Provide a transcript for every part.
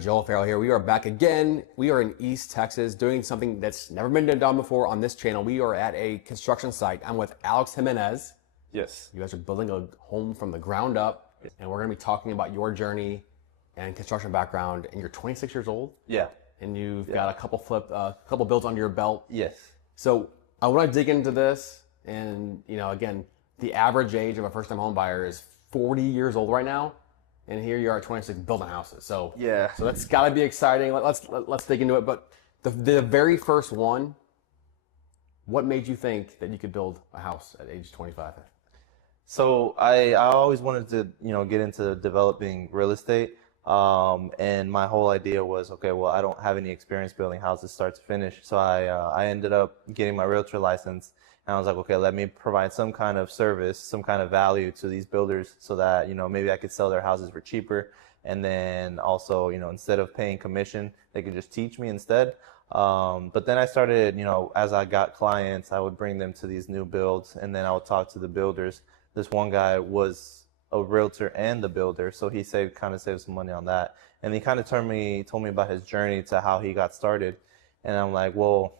Joel Farrell here. We are back again. We are in East Texas doing something that's never been done before on this channel. We are at a construction site. I'm with Alex Jiminez. Yes. You guys are building a home from the ground up, and we're going to be talking about your journey and construction background. And you're 26 years old. Yeah. And you've got a couple builds under your belt. Yes. So I want to dig into this, and again, the average age of a first-time home buyer is 40 years old right now. And here you are at 26 building houses. So yeah. So that's got to be exciting. Let's dig into it. But the very first one, what made you think that you could build a house at age 25? So I always wanted to get into developing real estate. And my whole idea was, okay, well, I don't have any experience building houses start to finish. So I ended up getting my realtor license. And I was like, okay, let me provide some kind of service, some kind of value to these builders so that, maybe I could sell their houses for cheaper. And then also, instead of paying commission, they could just teach me instead. But then I started, as I got clients, I would bring them to these new builds, and then I would talk to the builders. This one guy was a realtor and the builder, so he kind of saved some money on that. And he kind of told me about his journey to how he got started. And I'm like, well,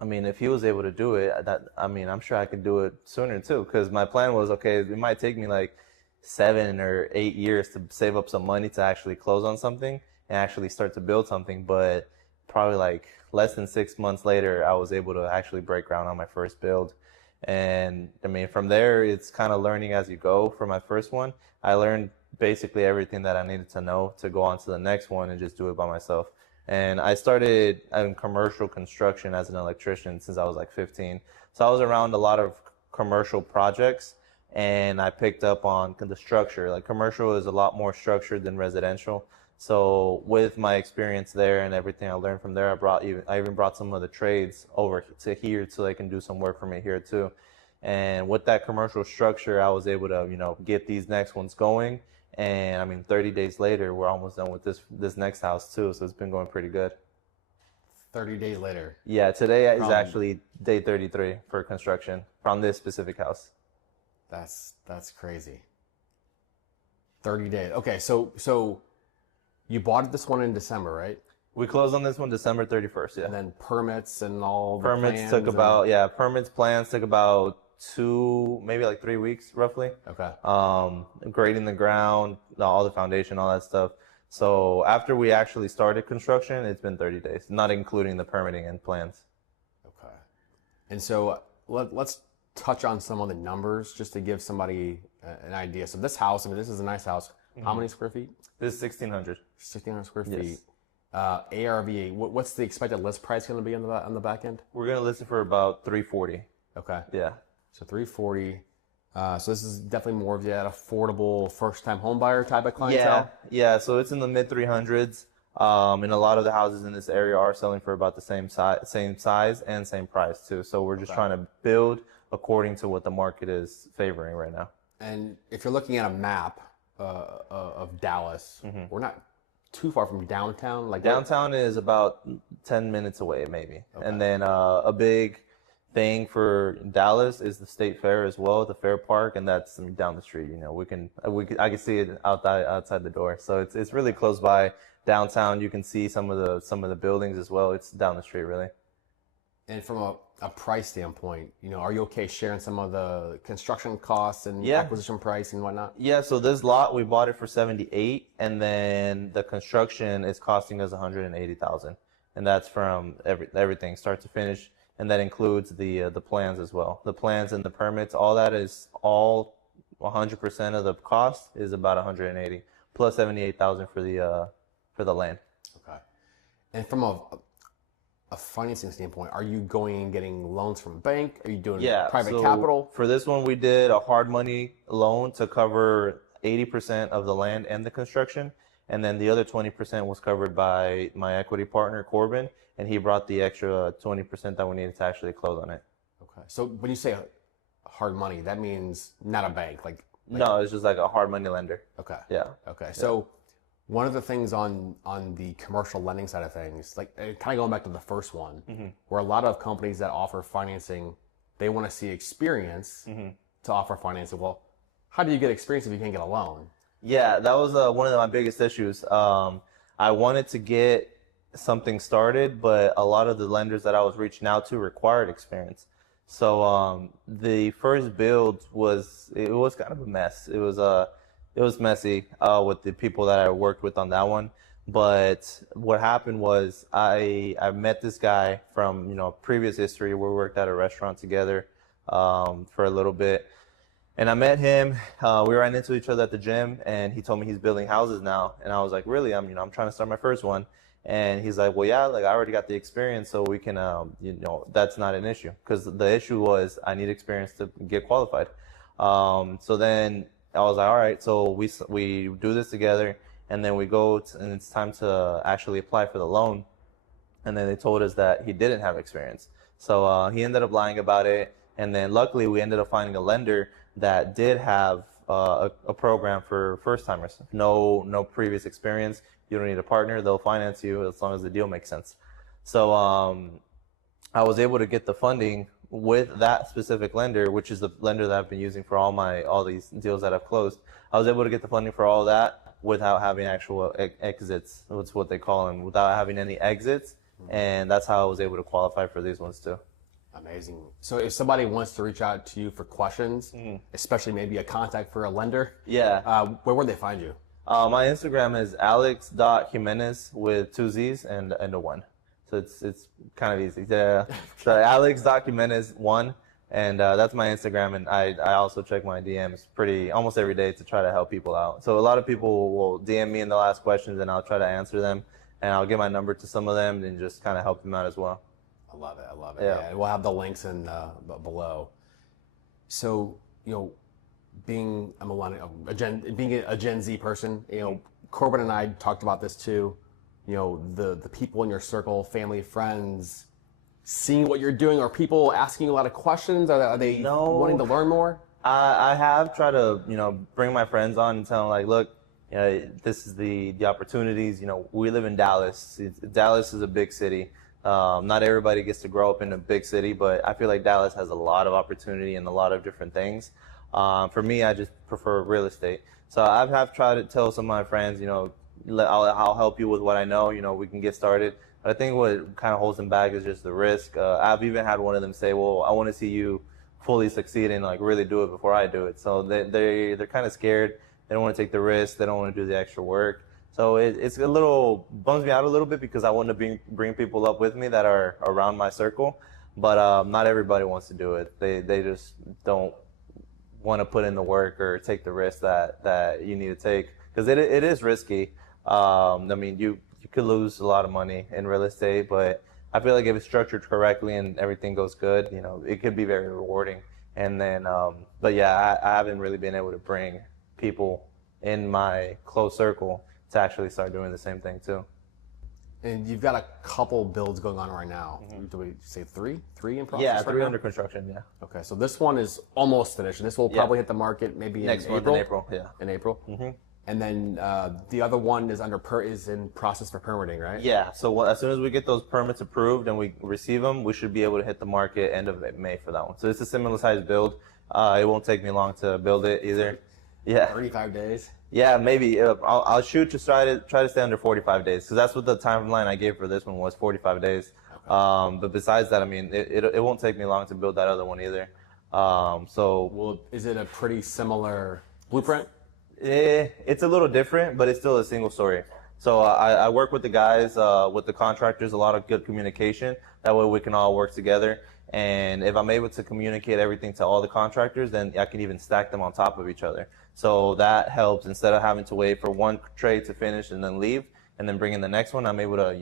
I mean, if he was able to do it, I'm sure I could do it sooner too. Because my plan was, okay, it might take me like 7 or 8 years to save up some money to actually close on something and actually start to build something. But probably like less than 6 months later, I was able to actually break ground on my first build. And I mean, from there, it's kind of learning as you go. For my first one, I learned basically everything that I needed to know to go on to the next one and just do it by myself. And I started in commercial construction as an electrician since I was like 15. So I was around a lot of commercial projects, and I picked up on the structure. Like, commercial is a lot more structured than residential. So with my experience there and everything I learned from there, I even brought some of the trades over to here so they can do some work for me here too. And with that commercial structure, I was able to, get these next ones going. And I mean, 30 days later, we're almost done with this next house too. So it's been going pretty good. 30 days later. Yeah, today is actually day 33 for construction from this specific house. That's crazy. 30 days. Okay, so you bought this one in December, right? We closed on this one December 31st, yeah. And then permits and all the permits took about, permits, plans took about 2, maybe like 3 weeks roughly. Okay. Grading the ground, all the foundation, all that stuff. So after we actually started construction, it's been 30 days, not including the permitting and plans. Okay. And so let's touch on some of the numbers just to give somebody an idea. So this house, I mean, this is a nice house. Mm-hmm. How many square feet? This is 1,600. 1,600 square feet. ARV, what's the expected list price going to be on the back end? We're going to list it for about $340. Okay. Yeah. So $340. So this is definitely more of that affordable first-time home buyer type of clientele. Yeah. So it's in the mid 300s. And a lot of the houses in this area are selling for about the same size and same price too. So we're just trying to build according to what the market is favoring right now. And if you're looking at a map of Dallas, mm-hmm. we're not too far from downtown. Like downtown is about 10 minutes away, maybe. Okay. And then a big thing for Dallas is the State Fair as well, the Fair Park, and that's down the street. I can see it outside the door. So it's really close by downtown. You can see some of the buildings as well. It's down the street, really. And from a price standpoint, are you okay sharing some of the construction costs and acquisition price and whatnot? Yeah, so this lot, we bought it for $78,000, and then the construction is costing us $180,000. And that's from everything, start to finish, and that includes the plans as well. The plans and the permits, all that is 100% of the cost is about $180,000, plus $78,000 for the land. Okay. And from a financing standpoint, are you going and getting loans from a bank? Are you doing private capital? For this one, we did a hard money loan to cover 80% of the land and the construction. And then the other 20% was covered by my equity partner, Corbin, and he brought the extra 20% that we needed to actually close on it. Okay. So when you say hard money, that means not a bank? No, it's just like a hard money lender. Okay. Yeah. Okay. So one of the things on the commercial lending side of things, like kind of going back to the first one, mm-hmm. where a lot of companies that offer financing, they want to see experience mm-hmm. to offer financing. Well, how do you get experience if you can't get a loan? Yeah, that was one of my biggest issues. I wanted to get something started, but a lot of the lenders that I was reaching out to required experience. So the first build was kind of a mess. It was messy with the people that I worked with on that one. But what happened was I met this guy from previous history where we worked at a restaurant together for a little bit. And I met him. We ran into each other at the gym, and he told me he's building houses now. And I was like, really? I'm trying to start my first one. And he's like, well, yeah, like I already got the experience, so we can, that's not an issue. Because the issue was I need experience to get qualified. So then I was like, all right, so we do this together, and then we go, and it's time to actually apply for the loan. And then they told us that he didn't have experience. So he ended up lying about it. And then luckily we ended up finding a lender that did have a program for first timers. No previous experience. You don't need a partner. They'll finance you as long as the deal makes sense. So I was able to get the funding with that specific lender, which is the lender that I've been using for all these deals that I've closed. I was able to get the funding for all that without having actual exits. That's what they call them, without having any exits. And that's how I was able to qualify for these ones too. Amazing. So if somebody wants to reach out to you for questions, especially maybe a contact for a lender, where would they find you? My Instagram is alex.jiminez with 2 Z's and a 1. So it's kind of easy. Yeah. So alex.jiminez 1, and that's my Instagram. And I also check my DMs almost every day to try to help people out. So a lot of people will DM me and they'll ask questions, and I'll try to answer them. And I'll give my number to some of them and just kind of help them out as well. I love it. Yeah. We'll have the links in below. So, being a Gen Z person, Corbin and I talked about this too. The people in your circle, family, friends, seeing what you're doing. Are people asking you a lot of questions? Are they wanting to learn more? I have tried to, bring my friends on and tell them, like, look, this is the opportunities. We live in Dallas. Dallas is a big city. Not everybody gets to grow up in a big city, but I feel like Dallas has a lot of opportunity and a lot of different things. For me, I just prefer real estate. So I have tried to tell some of my friends, I'll help you with what I know, we can get started. But I think what kind of holds them back is just the risk. I've even had one of them say, well, I want to see you fully succeed and like really do it before I do it. So they're kind of scared. They don't want to take the risk. They don't want to do the extra work. So it's a little, bums me out a little bit because I want to bring people up with me that are around my circle, but not everybody wants to do it. They just don't want to put in the work or take the risk that you need to take, because it is risky. You could lose a lot of money in real estate, but I feel like if it's structured correctly and everything goes good, it could be very rewarding. And then, but yeah, I haven't really been able to bring people in my close circle to actually start doing the same thing too. And you've got a couple builds going on right now. Do we say three in process? Yeah, 3 under construction. Yeah. Okay, so this one is almost finished, and this will probably hit the market maybe next in April. April. Yeah. In April. And then the other one is is in process for permitting, right? Yeah. So as soon as we get those permits approved and we receive them, we should be able to hit the market end of May for that one. So it's a similar size build. It won't take me long to build it either. Yeah. 35 days. Yeah, maybe. I'll shoot to try to stay under 45 days, because that's what the timeline I gave for this one was, 45 days. Okay. But besides that, it won't take me long to build that other one either. Well, is it a pretty similar blueprint? It's a little different, but it's still a single story. So I work with the guys, with the contractors, a lot of good communication. That way we can all work together. And if I'm able to communicate everything to all the contractors, then I can even stack them on top of each other. So that helps. Instead of having to wait for one trade to finish and then leave and then bring in the next one, I'm able to,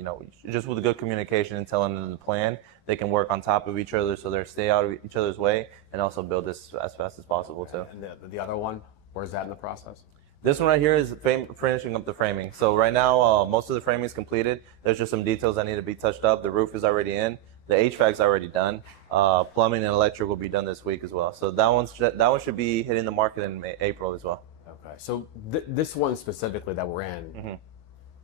just with good communication and telling them the plan, they can work on top of each other so they stay out of each other's way, and also build this as fast as possible too. And the other one, where's that in the process? This one right here is finishing up the framing. So right now, most of the framing is completed. There's just some details that need to be touched up. The roof is already in. The HVAC's already done. Plumbing and electric will be done this week as well. So that one should be hitting the market in April as well. Okay. So this one specifically that we're in,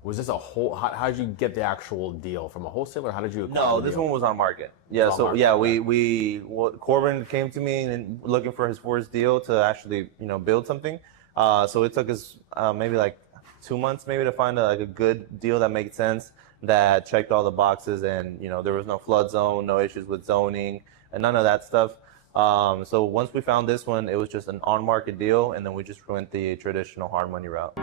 was this a whole? How did you get the actual deal from a wholesaler? How did you? No, this one was on market. Yeah. So market. Yeah, Corbin came to me and looking for his first deal to actually build something. So it took us maybe like 2 months maybe to find like a good deal that made sense, that checked all the boxes, and there was no flood zone, no issues with zoning, and none of that stuff. So once we found this one, it was just an on-market deal, and then we just went the traditional hard money route.